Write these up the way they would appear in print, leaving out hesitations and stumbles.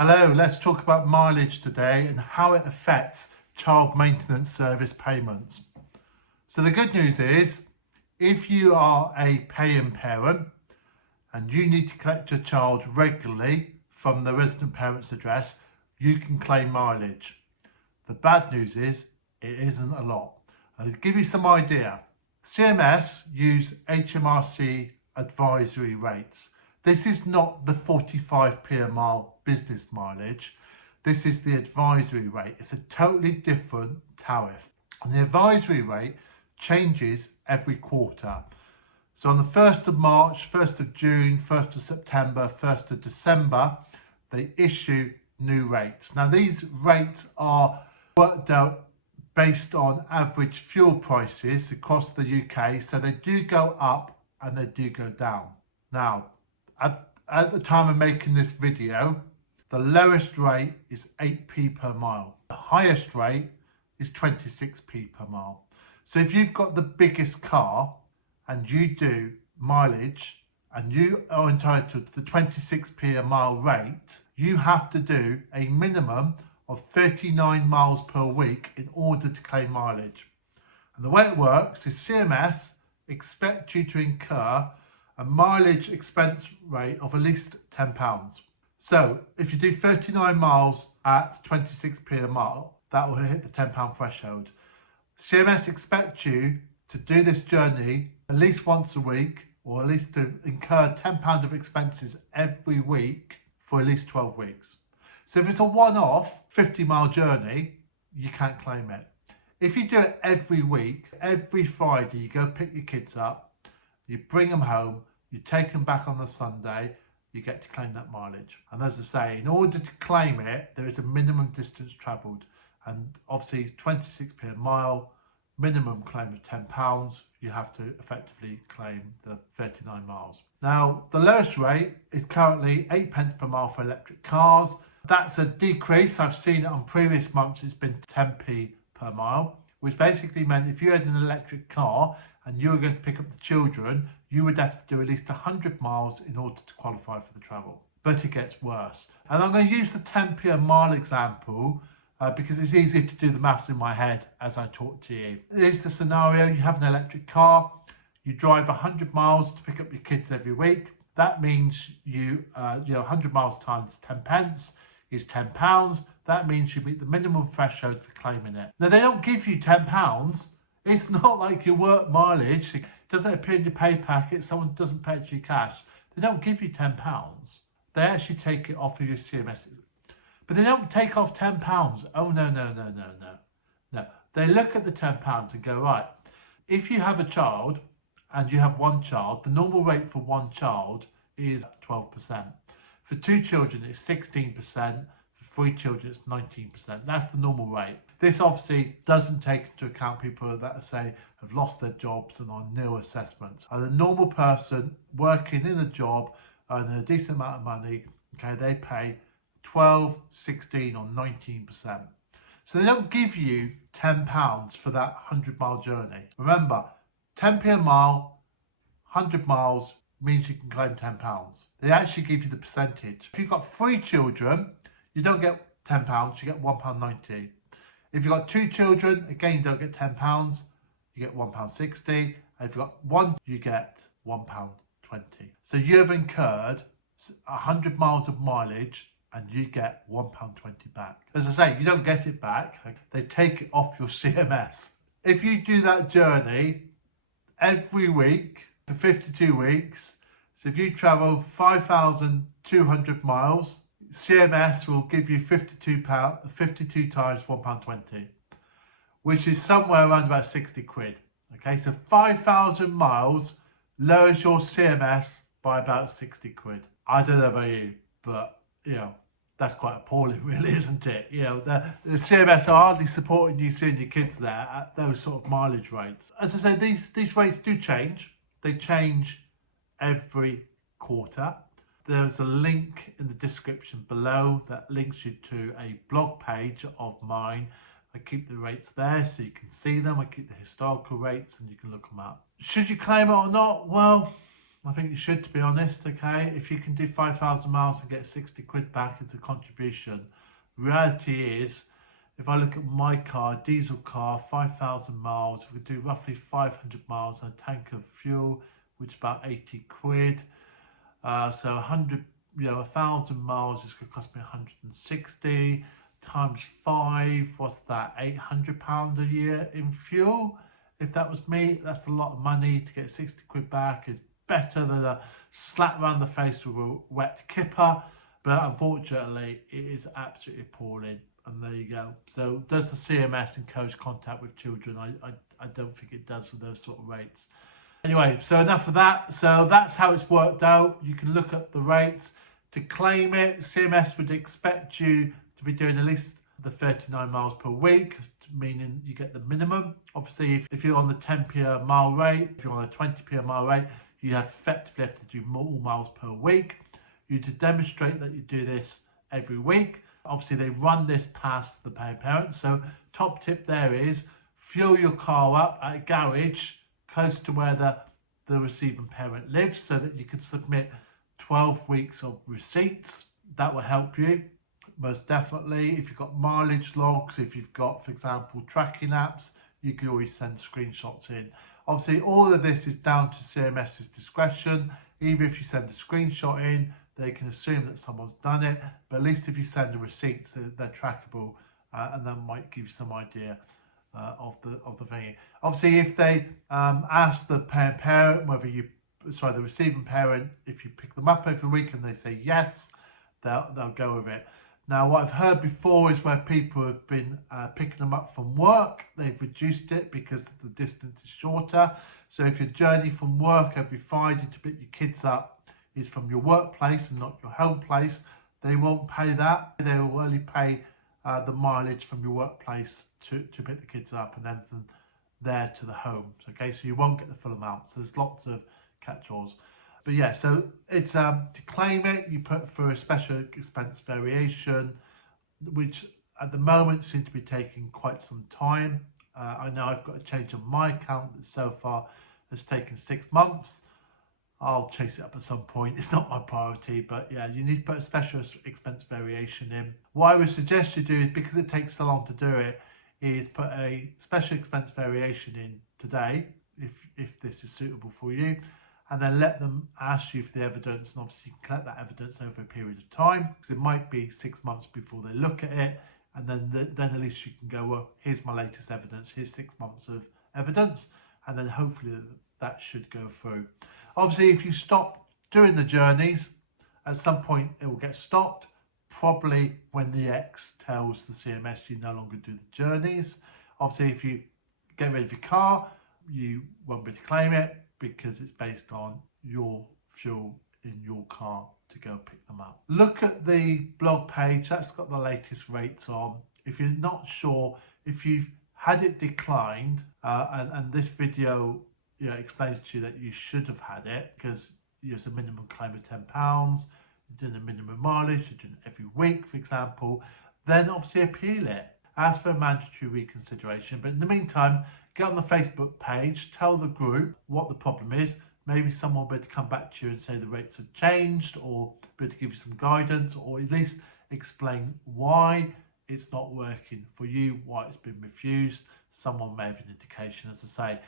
Hello, let's talk about mileage today and how it affects child maintenance service payments. So the good news is, if you are a paying parent and you need to collect your child regularly from the resident parent's address, you can claim mileage. The bad news is, it isn't a lot. I'll give you some idea. CMS use HMRC advisory rates. This is not the 45p a mile business mileage. This is the advisory rate. It's a totally different tariff. And the advisory rate changes every quarter. So on the 1st of March, 1st of June, 1st of September, 1st of December, they issue new rates. Now these rates are worked out based on average fuel prices across the UK. So they do go up and they do go down. Now, at the time of making this video, the lowest rate is 8p per mile. The highest rate is 26p per mile. So if you've got the biggest car and you do mileage and you are entitled to the 26p a mile rate, you have to do a minimum of 39 miles per week in order to claim mileage. And the way it works is CMS expect you to incur a mileage expense rate of at least £10. So if you do 39 miles at 26p a mile, that will hit the £10 threshold. CMS expect you to do this journey at least once a week, or at least to incur £10 of expenses every week for at least 12 weeks. So if it's a one-off 50-mile journey, you can't claim it. If you do it every week, every Friday, you go pick your kids up, you bring them home, you take them back on the Sunday, you get to claim that mileage. And as I say, in order to claim it, there is a minimum distance travelled. And obviously 26p a mile, minimum claim of £10, you have to effectively claim the 39 miles. Now, the lowest rate is currently 8 pence per mile for electric cars. That's a decrease. I've seen it on previous months, it's been 10p per mile, which basically meant if you had an electric car and you were going to pick up the children, you would have to do at least 100 miles in order to qualify for the travel. But it gets worse. And I'm going to use the 10p a mile example because it's easier to do the maths in my head as I talk to you. Here's the scenario: you have an electric car, you drive 100 miles to pick up your kids every week. That means 100 miles times 10 pence is £10. That means you meet the minimum threshold for claiming it. Now, they don't give you £10. It's not like your work mileage. It doesn't appear in your pay packet. Someone doesn't pay it to you cash. They don't give you £10. They actually take it off of your CMS. But they don't take off £10. Oh, no. They look at the £10 and go, right, if you have a child and you have one child, the normal rate for one child is 12%. For 2 children, it's 16%. For 3 children, it's 19%. That's the normal rate. This obviously doesn't take into account people that, say, have lost their jobs and on nil assessments. And a normal person working in a job earning a decent amount of money, okay, they pay 12, 16 or 19%. So they don't give you £10 for that 100-mile journey. Remember, 10p a mile, 100 miles means you can claim £10. They actually give you the percentage. If you've got 3 children, you don't get £10, you get £1.90. If you've got 2 children, again, you don't get £10, you get £1.60. And if you've got 1, you get £1.20. So you have incurred 100 miles of mileage and you get £1.20 back. As I say, you don't get it back. They take it off your CMS. If you do that journey every week for 52 weeks, so if you travel 5,200 miles, CMS will give you £52 times £1.20, which is somewhere around about 60 quid. Okay, so 5,000 miles lowers your CMS by about 60 quid. I don't know about you, but that's quite appalling, really, isn't it? The CMS are hardly supporting you seeing your kids there at those sort of mileage rates. As I say, these rates do change. They change every quarter. There's a link in the description below that links you to a blog page of mine. I keep the rates there so you can see them. I keep the historical rates and you can look them up. Should you claim it or not? Well, I think you should, to be honest. Okay, if you can do 5,000 miles and get 60 quid back as a contribution, reality is, if I look at my car, diesel car, 5,000 miles, we do roughly 500 miles on a tank of fuel, which is about 80 quid. So 100, 1,000 miles is going to cost me 160 times 5. What's that? £800 a year in fuel. If that was me, that's a lot of money. To get 60 quid back is better than a slap around the face with a wet kipper. But unfortunately, it is absolutely appalling. And there you go. So does the CMS encourage contact with children? I don't think it does with those sort of rates. Anyway, so enough of that. So that's how it's worked out. You can look at the rates. To claim it, CMS would expect you to be doing at least the 39 miles per week, meaning you get the minimum. Obviously, if you're on the 10p a mile rate, if you're on a 20p a mile rate, you effectively have to do more miles per week. You to demonstrate that you do this every week. Obviously, they run this past the paying parent. So top tip there is fuel your car up at a garage close to where the receiving parent lives, so that you can submit 12 weeks of receipts. That will help you most definitely. If you've got mileage logs, if you've got, for example, tracking apps, you can always send screenshots in. Obviously, all of this is down to CMS's discretion. Even if you send a screenshot in, they can assume that someone's done it, but at least if you send the receipts, they're trackable, and that might give you some idea of the thing. Obviously, if they ask the paying parent whether the receiving parent, if you pick them up every week and they say yes, they'll go with it. Now, what I've heard before is where people have been picking them up from work, they've reduced it because the distance is shorter. So if your journey from work every Friday to pick your kids up is from your workplace and not your home place, they won't pay that. They will only pay the mileage from your workplace to pick the kids up, and then from there to the home. Okay, so you won't get the full amount. So there's lots of catch-alls. But yeah, so it's to claim it, you put for a special expense variation, which at the moment seems to be taking quite some time. I know I've got a change on my account that so far has taken 6 months. I'll chase it up at some point. It's not my priority, but yeah, you need to put a special expense variation in. What I would suggest you do is, because it takes so long to do it, is put a special expense variation in today, if this is suitable for you, and then let them ask you for the evidence, and obviously you can collect that evidence over a period of time, because it might be 6 months before they look at it, and then at least you can go, well, here's my latest evidence, here's 6 months of evidence, and then hopefully that should go through. Obviously, if you stop doing the journeys, at some point it will get stopped, probably when the X tells the CMS you no longer do the journeys. Obviously, if you get rid of your car, you won't be able to claim it because it's based on your fuel in your car to go pick them up. Look at the blog page, that's got the latest rates on. If you're not sure, if you've had it declined, and this video explains to you that you should have had it, because there's a minimum claim of £10, you're doing a minimum mileage, you're doing it every week, for example, then obviously appeal it. Ask for a mandatory reconsideration, but in the meantime, get on the Facebook page, tell the group what the problem is. Maybe someone will be able to come back to you and say the rates have changed, or be able to give you some guidance, or at least explain why it's not working for you, why it's been refused. Someone may have an indication. As I say,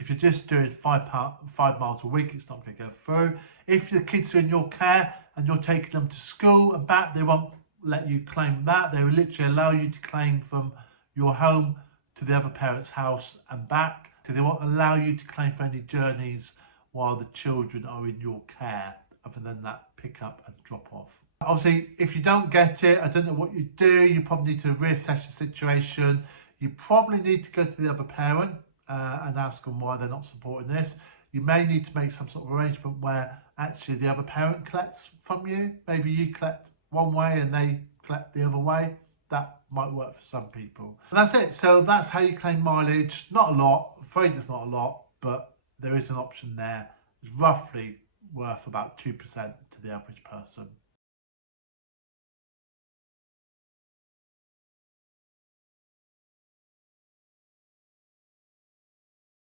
if you're just doing 5 miles a week, it's not going to go through. If the kids are in your care and you're taking them to school and back, they won't let you claim that. They will literally allow you to claim from your home to the other parent's house and back. So they won't allow you to claim for any journeys while the children are in your care, other than that pick up and drop off. Obviously, if you don't get it, I don't know what you do. You probably need to reassess your situation. You probably need to go to the other parent and ask them why they're not supporting this. You may need to make some sort of arrangement where actually the other parent collects from you. Maybe you collect one way and they collect the other way. That might work for some people. And that's it. So that's how you claim mileage. Not a lot. I'm afraid it's not a lot, but there is an option there. It's roughly worth about 2% to the average person.